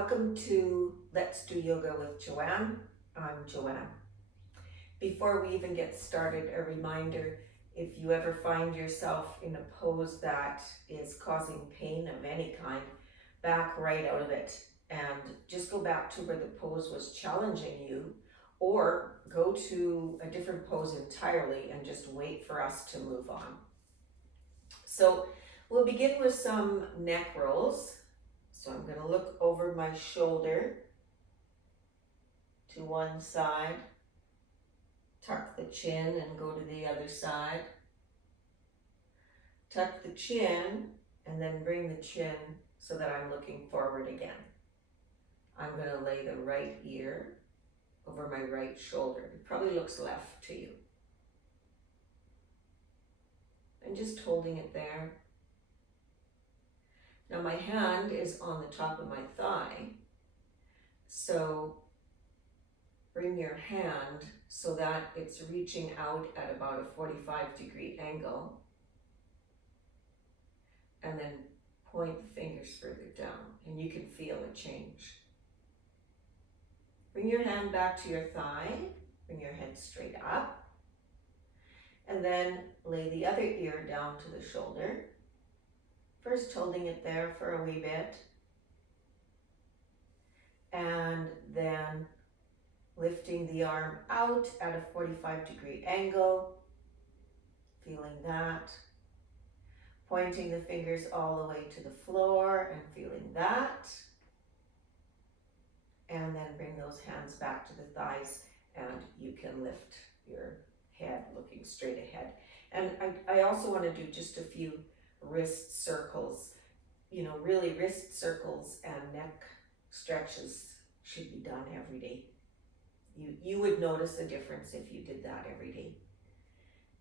Welcome to Let's Do Yoga with Joanne. I'm Joanne. Before we even get started, a reminder, if you ever find yourself in a pose that is causing pain of any kind, back right out of it and just go back to where the pose was challenging you, or go to a different pose entirely and just wait for us to move on. So we'll begin with some neck rolls. So I'm going to look over my shoulder to one side, tuck the chin and go to the other side. Tuck the chin and then bring the chin so that I'm looking forward again. I'm going to lay the right ear over my right shoulder. It probably looks left to you. And just holding it there. Now my hand is on the top of my thigh, so bring your hand so that it's reaching out at about a 45-degree angle, and then point the fingers further down, and you can feel a change. Bring your hand back to your thigh, bring your head straight up, and then lay the other ear down to the shoulder. First holding it there for a wee bit, and then lifting the arm out at a 45-degree angle, feeling that. Pointing the fingers all the way to the floor and feeling that. And then bring those hands back to the thighs and you can lift your head looking straight ahead. And I also want to do just a few wrist circles. Really wrist circles and neck stretches should be done every day. You would notice a difference if you did that every day.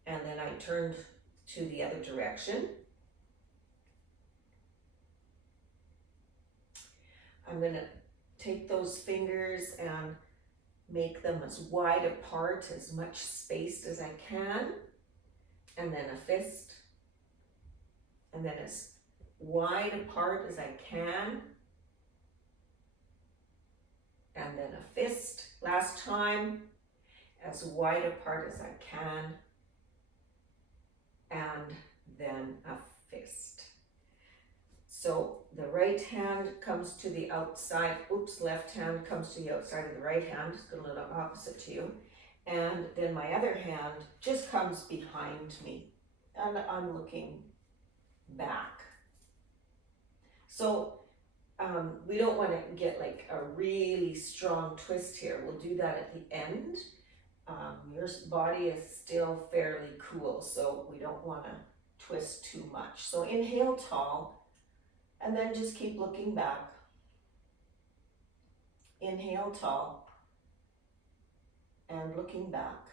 And then I turned to the other direction. I'm going to take those fingers and make them as wide apart, as much spaced as I can, and then a fist. And then as wide apart as I can, and then a fist. Last time, as wide apart as I can, and then a fist. So the right hand comes to the outside, left hand comes to the outside of the right hand, it's going to look opposite to you. And then my other hand just comes behind me, and I'm looking back. So we don't want to get like a really strong twist here. We'll do that at the end. Your body is still fairly cool, so we don't want to twist too much. So inhale tall, and then just keep looking back. Inhale tall, and looking back.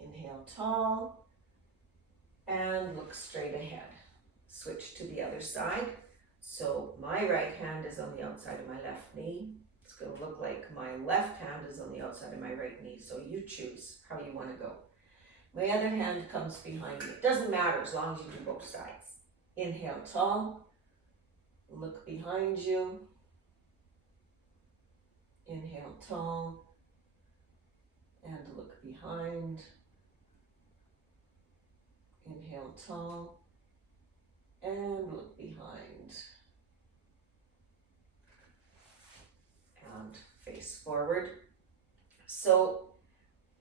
Inhale tall, and look straight ahead. Switch to the other side. So my right hand is on the outside of my left knee. It's going to look like my left hand is on the outside of my right knee. So you choose how you want to go. My other hand comes behind me. It doesn't matter as long as you do both sides. Inhale tall. Look behind you. Inhale tall. And look behind. Inhale tall. And look behind. And face forward. So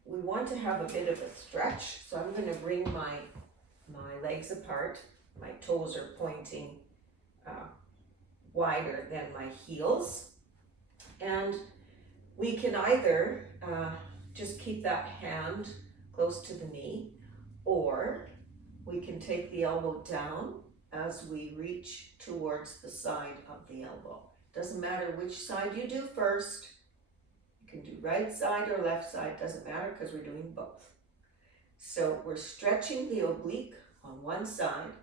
we want to have a bit of a stretch. So I'm going to bring my legs apart. My toes are pointing wider than my heels. And we can either just keep that hand close to the knee, or we can take the elbow down as we reach towards the side of the elbow. Doesn't matter which side you do first. You can do right side or left side, doesn't matter because we're doing both. So we're stretching the oblique on one side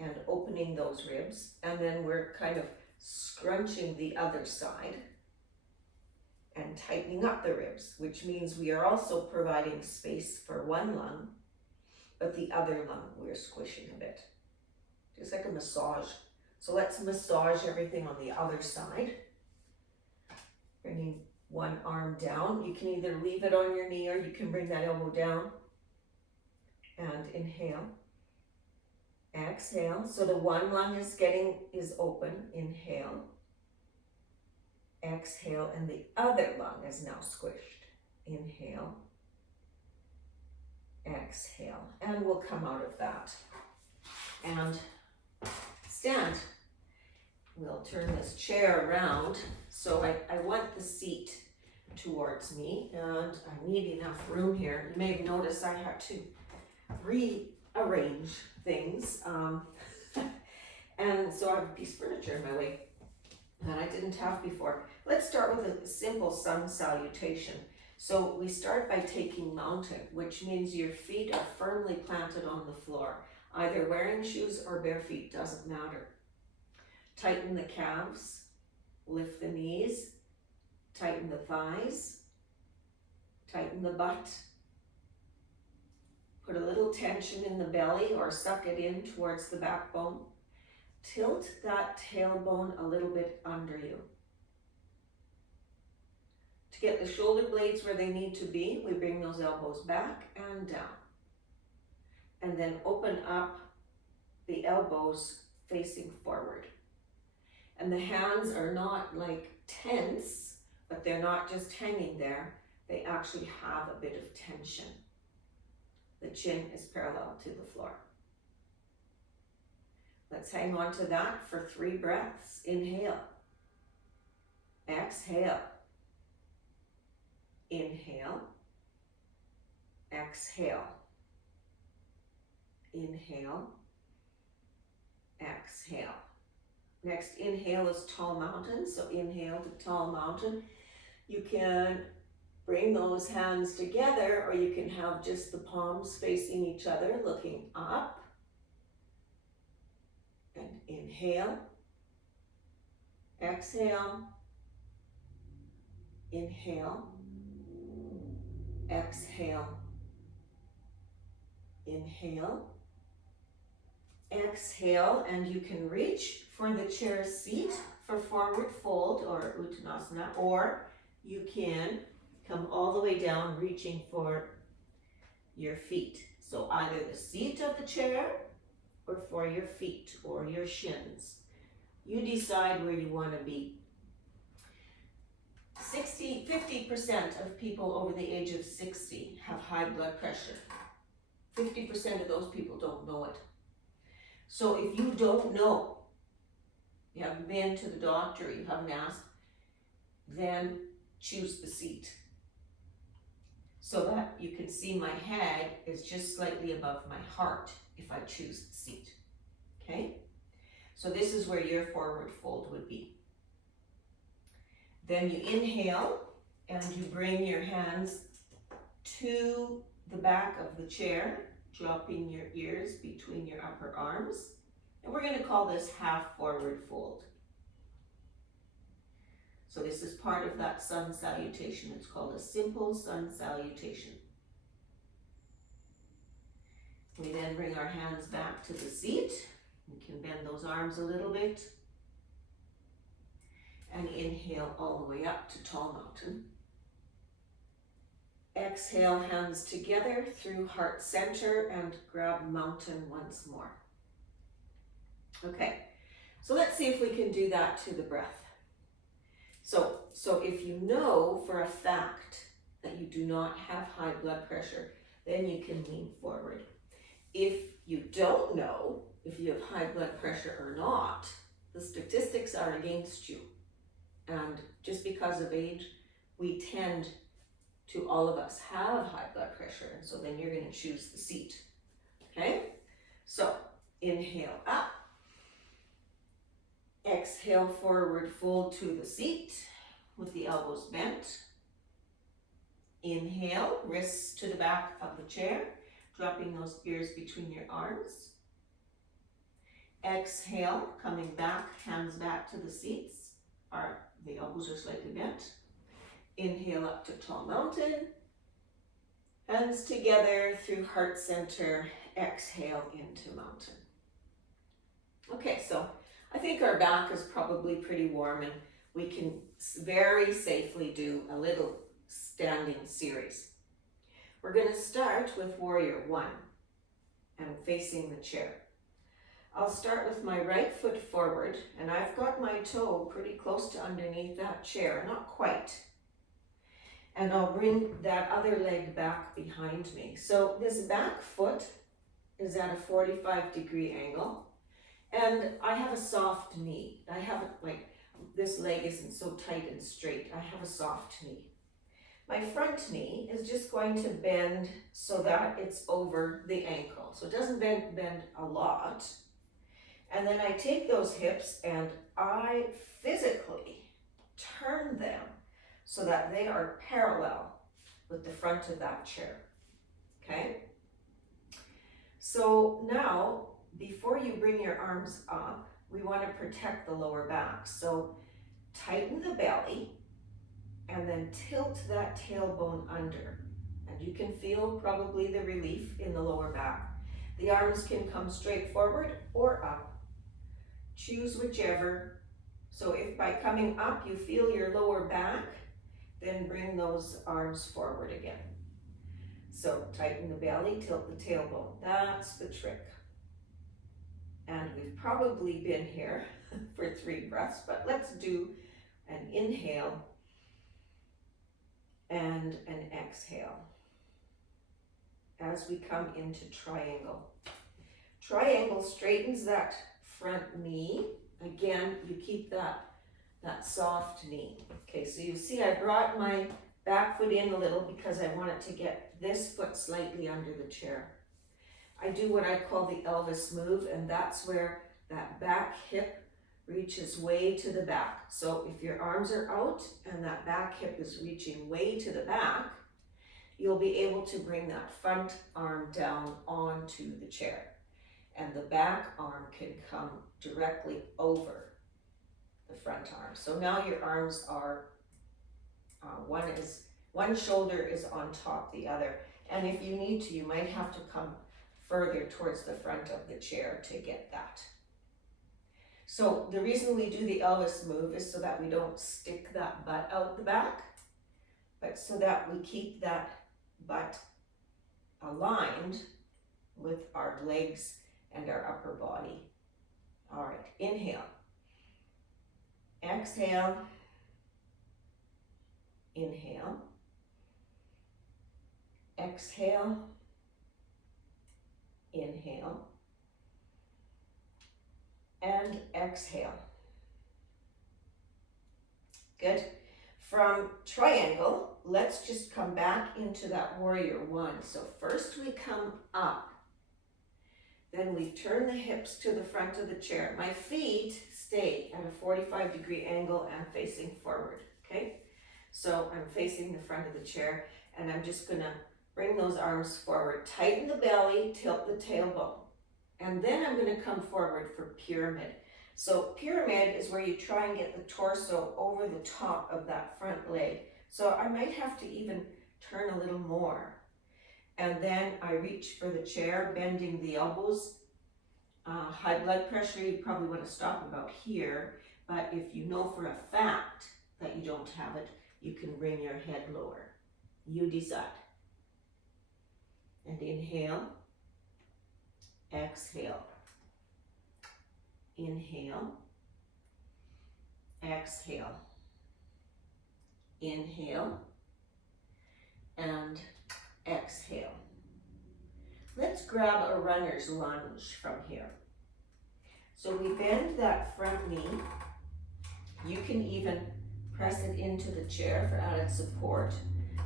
and opening those ribs, and then we're kind of scrunching the other side and tightening up the ribs, which means we are also providing space for one lung, but the other lung we're squishing a bit. Just like a massage. So let's massage everything on the other side. Bringing one arm down. You can either leave it on your knee or you can bring that elbow down. And inhale. Exhale. So the one lung is open. Inhale. Exhale, and the other lung is now squished. Inhale. Exhale. And we'll come out of that. And stand. We'll turn this chair around. So I want the seat towards me, and I need enough room here. You may have noticed I had to rearrange things. And so I have a piece of furniture in my way that I didn't have before. Let's start with a simple sun salutation. So we start by taking mountain, which means your feet are firmly planted on the floor. Either wearing shoes or bare feet, doesn't matter. Tighten the calves, lift the knees, tighten the thighs, tighten the butt. Put a little tension in the belly or suck it in towards the backbone. Tilt that tailbone a little bit under you. To get the shoulder blades where they need to be, we bring those elbows back and down. And then open up the elbows facing forward. And the hands are not like tense, but they're not just hanging there. They actually have a bit of tension. The chin is parallel to the floor. Let's hang on to that for 3 breaths. Inhale. Exhale. Inhale. Exhale. Inhale. Exhale. Next inhale is tall mountain. So inhale to tall mountain. You can bring those hands together, or you can have just the palms facing each other, looking up. And inhale. Exhale. Inhale. Exhale. Inhale. Exhale, and you can reach for the chair seat for forward fold or Uttanasana, or you can come all the way down reaching for your feet. So either the seat of the chair or for your feet or your shins. You decide where you want to be. 50% of people over the age of 60 have high blood pressure. 50% of those people don't know it. So if you don't know, you haven't been to the doctor, you haven't asked, then choose the seat. So that you can see my head is just slightly above my heart if I choose the seat. Okay? So this is where your forward fold would be. Then you inhale and you bring your hands to the back of the chair, dropping your ears between your upper arms. And we're going to call this half forward fold. So this is part of that sun salutation. It's called a simple sun salutation. We then bring our hands back to the seat. We can bend those arms a little bit. And inhale all the way up to tall mountain. Exhale, hands together through heart center and grab mountain once more. Okay, so let's see if we can do that to the breath. So if you know for a fact that you do not have high blood pressure, then you can lean forward. If you don't know if you have high blood pressure or not, the statistics are against you. And just because of age, we tend to, all of us have high blood pressure, and so then you're going to choose the seat. Okay? So inhale up. Exhale, forward fold to the seat with the elbows bent. Inhale, wrists to the back of the chair, dropping those ears between your arms. Exhale, coming back, hands back to the seats. The elbows are slightly bent. Inhale up to tall mountain. Hands together through heart center. Exhale into mountain. Okay, so I think our back is probably pretty warm and we can very safely do a little standing series. We're going to start with warrior one and facing the chair. I'll start with my right foot forward, and I've got my toe pretty close to underneath that chair, not quite. And I'll bring that other leg back behind me. So this back foot is at a 45-degree angle, and I have a soft knee. I haven't, like, this leg isn't so tight and straight. I have a soft knee. My front knee is just going to bend so that it's over the ankle. So it doesn't bend a lot. And then I take those hips and I physically turn them so that they are parallel with the front of that chair, okay? So now, before you bring your arms up, we want to protect the lower back. So tighten the belly and then tilt that tailbone under. And you can feel probably the relief in the lower back. The arms can come straight forward or up. Choose whichever. So if by coming up you feel your lower back, then bring those arms forward again. So tighten the belly, tilt the tailbone. That's the trick. And we've probably been here for 3 breaths, but let's do an inhale and an exhale as we come into triangle. Triangle straightens that front knee. Again, you keep that soft knee. Okay, so you see I brought my back foot in a little because I want it to get this foot slightly under the chair. I do what I call the Elvis move, and that's where that back hip reaches way to the back. So if your arms are out and that back hip is reaching way to the back, you'll be able to bring that front arm down onto the chair. And the back arm can come directly over the front arm. So now your arms are, one shoulder is on top the other. And if you need to, you might have to come further towards the front of the chair to get that. So the reason we do the Elvis move is so that we don't stick that butt out the back, but so that we keep that butt aligned with our legs and our upper body. All right, inhale, exhale, inhale, exhale, inhale, and exhale. Good. From triangle, let's just come back into that warrior one. So first we come up. Then we turn the hips to the front of the chair. My feet stay at a 45-degree angle and facing forward, okay? So I'm facing the front of the chair, and I'm just gonna bring those arms forward. Tighten the belly, tilt the tailbone. And then I'm gonna come forward for pyramid. So pyramid is where you try and get the torso over the top of that front leg. So I might have to even turn a little more. And then I reach for the chair, bending the elbows. High blood pressure, you probably want to stop about here. But if you know for a fact that you don't have it, you can bring your head lower. You decide. And inhale, exhale. Inhale, exhale. Inhale, and exhale. Let's grab a runner's lunge from here. So we bend that front knee. You can even press it into the chair for added support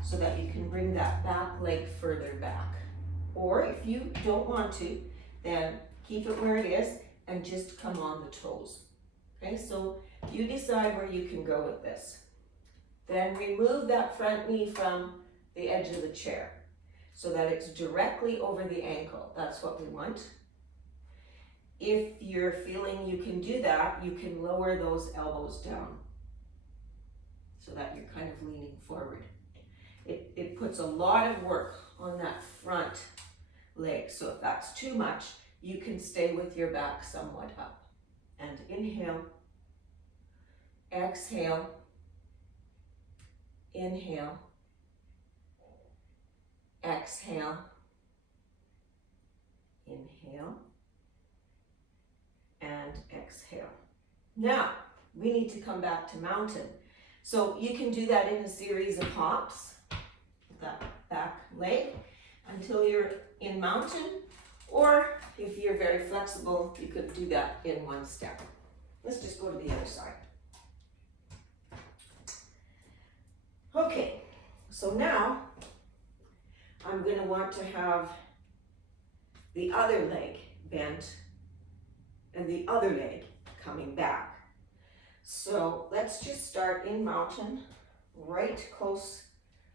so that you can bring that back leg further back. Or if you don't want to, then keep it where it is and just come on the toes. Okay, so you decide where you can go with this. Then remove that front knee from the edge of the chair so that it's directly over the ankle. That's what we want. If you're feeling you can do that, you can lower those elbows down so that you're kind of leaning forward. It puts a lot of work on that front leg. So if that's too much, you can stay with your back somewhat up. and inhale, exhale, inhale, exhale, inhale, and exhale. Now, we need to come back to mountain. So you can do that in a series of hops, that back leg, until you're in mountain, or if you're very flexible, you could do that in one step. Let's just go to the other side. Okay, so now I'm going to want to have the other leg bent and the other leg coming back. So let's just start in mountain, right close,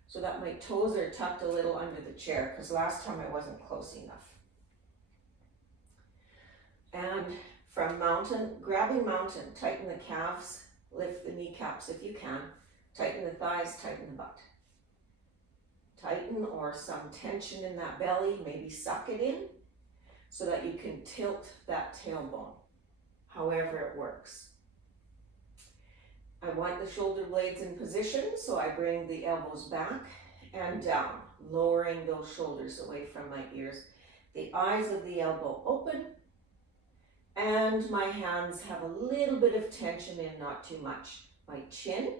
so that my toes are tucked a little under the chair, because last time I wasn't close enough. And from mountain, grabbing mountain, tighten the calves, lift the kneecaps if you can, tighten the thighs, tighten the butt. Tighten or some tension in that belly, maybe suck it in, so that you can tilt that tailbone, however it works. I want the shoulder blades in position, so I bring the elbows back and down, lowering those shoulders away from my ears. The eyes of the elbow open, and my hands have a little bit of tension in, not too much. My chin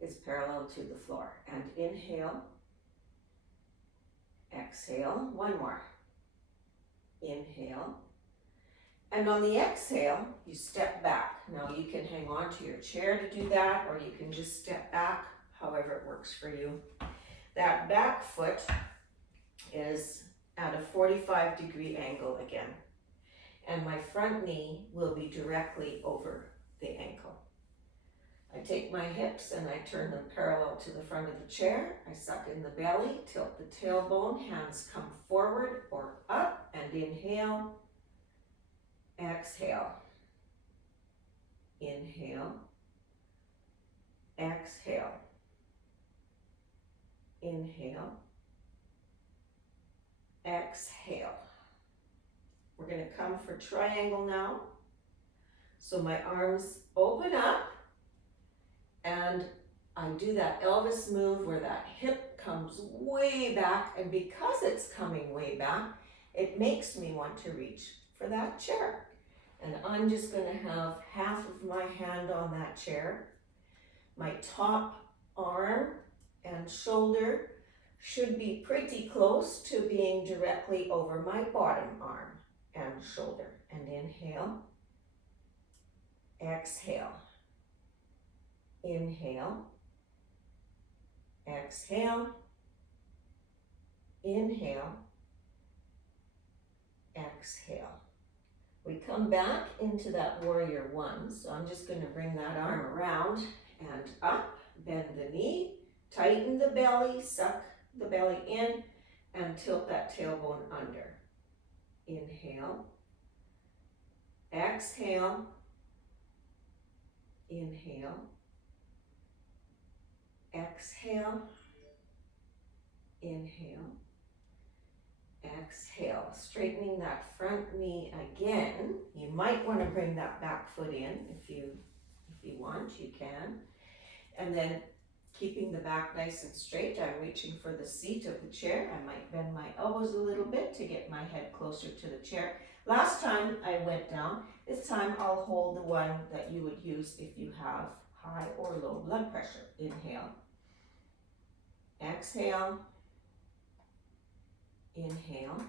is parallel to the floor. And inhale, exhale, one more. Inhale. And on the exhale, you step back. Now you can hang on to your chair to do that, or you can just step back, however it works for you. That back foot is at a 45-degree angle again. And my front knee will be directly over the ankle. I take my hips and I turn them parallel to the front of the chair. I suck in the belly, tilt the tailbone, hands come forward or up, and inhale, exhale, inhale, exhale, inhale, exhale. We're going to come for triangle now. So my arms open up and I do that Elvis move where that hip comes way back, and because it's coming way back, it makes me want to reach for that chair. And I'm just going to have half of my hand on that chair. My top arm and shoulder should be pretty close to being directly over my bottom arm and shoulder. And inhale, exhale, inhale, exhale, inhale, exhale. We come back into that warrior one, so I'm just going to bring that arm around and up, bend the knee, tighten the belly, suck the belly in, and tilt that tailbone under. Inhale, exhale, inhale, exhale, inhale, exhale. Straightening that front knee again. You might want to bring that back foot in if you want, you can. And then keeping the back nice and straight, I'm reaching for the seat of the chair. I might bend my elbows a little bit to get my head closer to the chair. Last time I went down. This time I'll hold the one that you would use if you have high or low blood pressure. Inhale, exhale, inhale,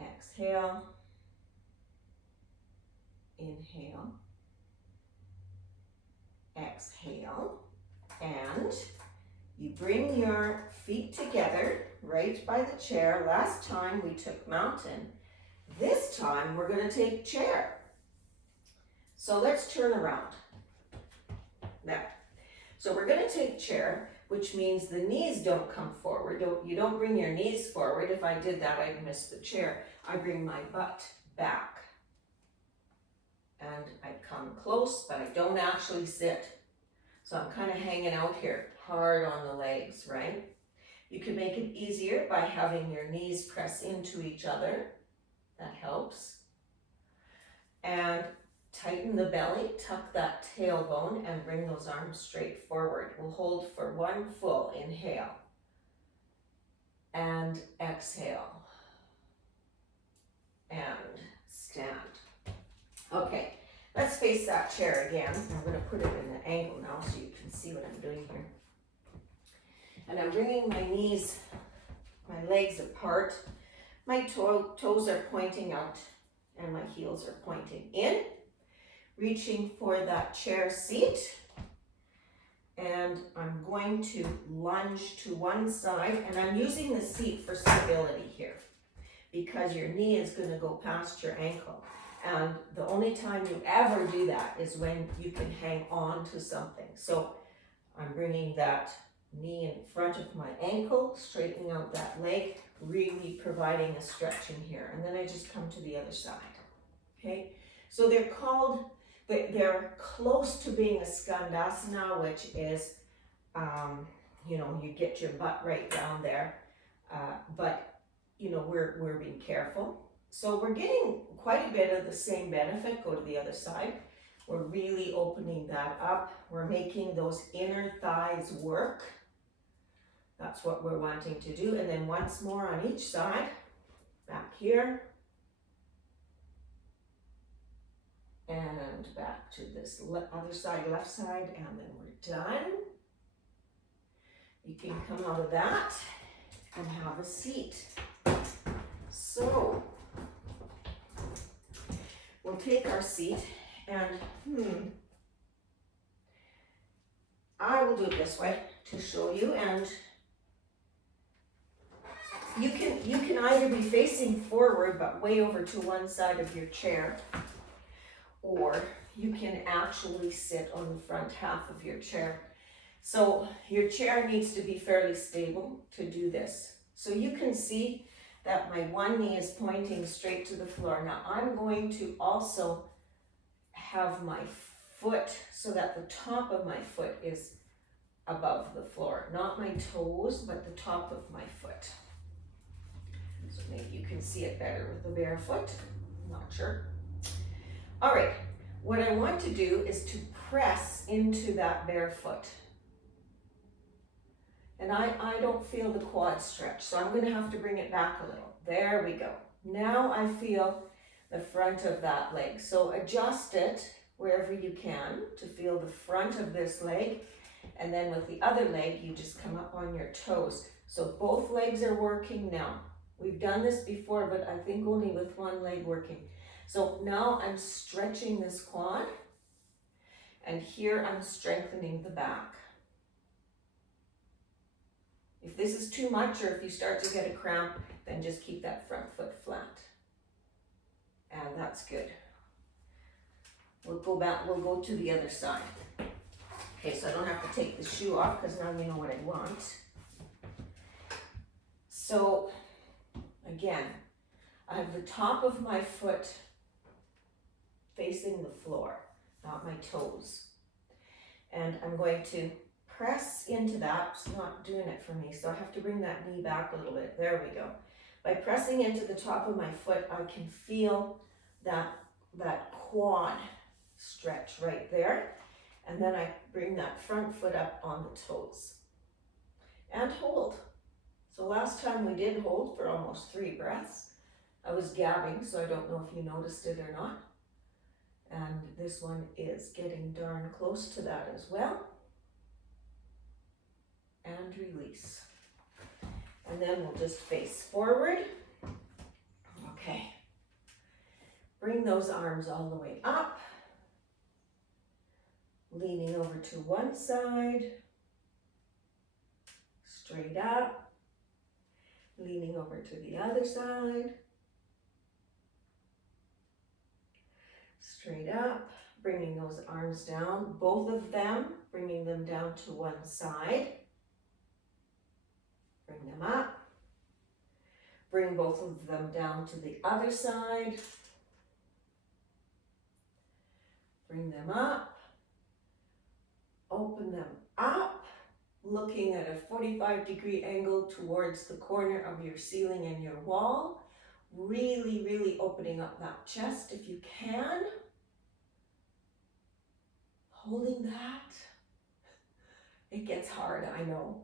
exhale, inhale, exhale, and you bring your feet together right by the chair. Last time we took mountain. This time we're going to take chair. So let's turn around. Now, so we're going to take chair, which means the knees don't come forward. You don't bring your knees forward. If I did that, I'd miss the chair. I bring my butt back. And I come close, but I don't actually sit. So I'm kind of hanging out here, hard on the legs, right? You can make it easier by having your knees press into each other. That helps. And tighten the belly, tuck that tailbone, and bring those arms straight forward. We'll hold for one full inhale. And exhale. And stand. Okay, let's face that chair again. I'm going to put it in an angle now so you can see what I'm doing here. And I'm bringing my knees, my legs apart. My toes are pointing out and my heels are pointing in. Reaching for that chair seat. And I'm going to lunge to one side, and I'm using the seat for stability here because your knee is going to go past your ankle. And the only time you ever do that is when you can hang on to something. So I'm bringing that knee in front of my ankle, straightening out that leg, really providing a stretch in here. And then I just come to the other side. Okay, so they're close to being a skandasana, which is, you get your butt right down there, but we're being careful. So we're getting quite a bit of the same benefit. Go to the other side. We're really opening that up. We're making those inner thighs work. That's what we're wanting to do. And then once more on each side, back here. And back to this other side, left side, and then we're done. You can come out of that and have a seat. So, we'll take our seat and, I will do it this way to show you, and you can either be facing forward but way over to one side of your chair, or you can actually sit on the front half of your chair. So your chair needs to be fairly stable to do this. So you can see that my one knee is pointing straight to the floor. Now I'm going to also have my foot so that the top of my foot is above the floor. Not my toes, but the top of my foot. So maybe you can see it better with the bare foot. I'm not sure. All right, what I want to do is to press into that bare foot. And I don't feel the quad stretch, so I'm going to have to bring it back a little. There we go. Now I feel the front of that leg. So adjust it wherever you can to feel the front of this leg. And then with the other leg, you just come up on your toes. So both legs are working now. We've done this before, but I think only with one leg working. So now I'm stretching this quad, and here I'm strengthening the back. If this is too much, or if you start to get a cramp, then just keep that front foot flat. And that's good. We'll go to the other side. Okay, so I don't have to take the shoe off because now you know what I want. So, again, I have the top of my foot facing the floor, not my toes. And I'm going to press into that. It's not doing it for me, so I have to bring that knee back a little bit. There we go. By pressing into the top of my foot, I can feel that quad stretch right there. And then I bring that front foot up on the toes. And hold. So last time we did hold for almost 3 breaths. I was gabbing, so I don't know if you noticed it or not. And this one is getting darn close to that as well. And release. And then we'll just face forward. Okay. Bring those arms all the way up. Leaning over to one side. Straight up. Leaning over to the other side. Straight up. Bringing those arms down. Both of them, bringing them down to one side. Bring them up. Bring both of them down to the other side. Bring them up. Open them up, looking at a 45-degree angle towards the corner of your ceiling and your wall, Really, really opening up that chest if you can. Holding that. It gets hard, I know.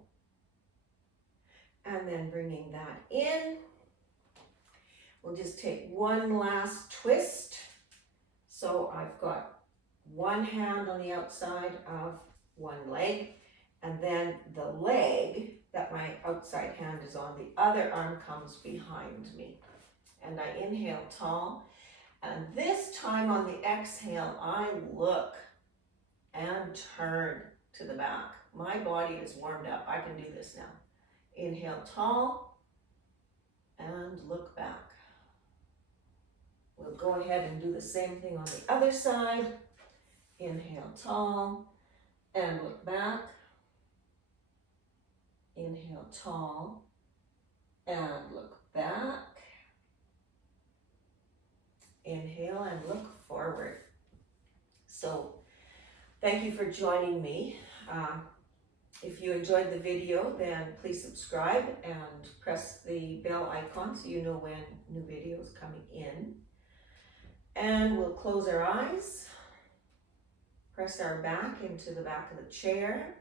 And then bringing that in. We'll just take one last twist. So I've got one hand on the outside of one leg, and then the leg that my outside hand is on, the other arm comes behind me. And I inhale tall, and this time on the exhale, I look and turn to the back. My body is warmed up. I can do this now. Inhale tall and look back. We'll go ahead and do the same thing on the other side. Inhale tall and look back. Inhale tall and look back. Inhale and look forward. So thank you for joining me. If you enjoyed the video, then please subscribe and press the bell icon so you know when new videos coming in. And we'll close our eyes, press our back into the back of the chair,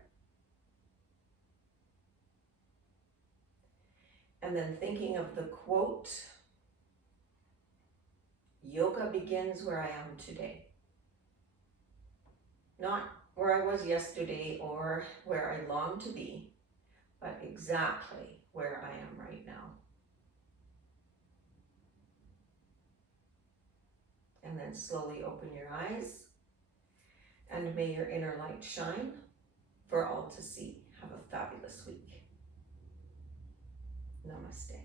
and then thinking of the quote, yoga begins where I am today. Not where I was yesterday or where I long to be, but exactly where I am right now. And then slowly open your eyes, and may your inner light shine for all to see. Have a fabulous week. Namaste.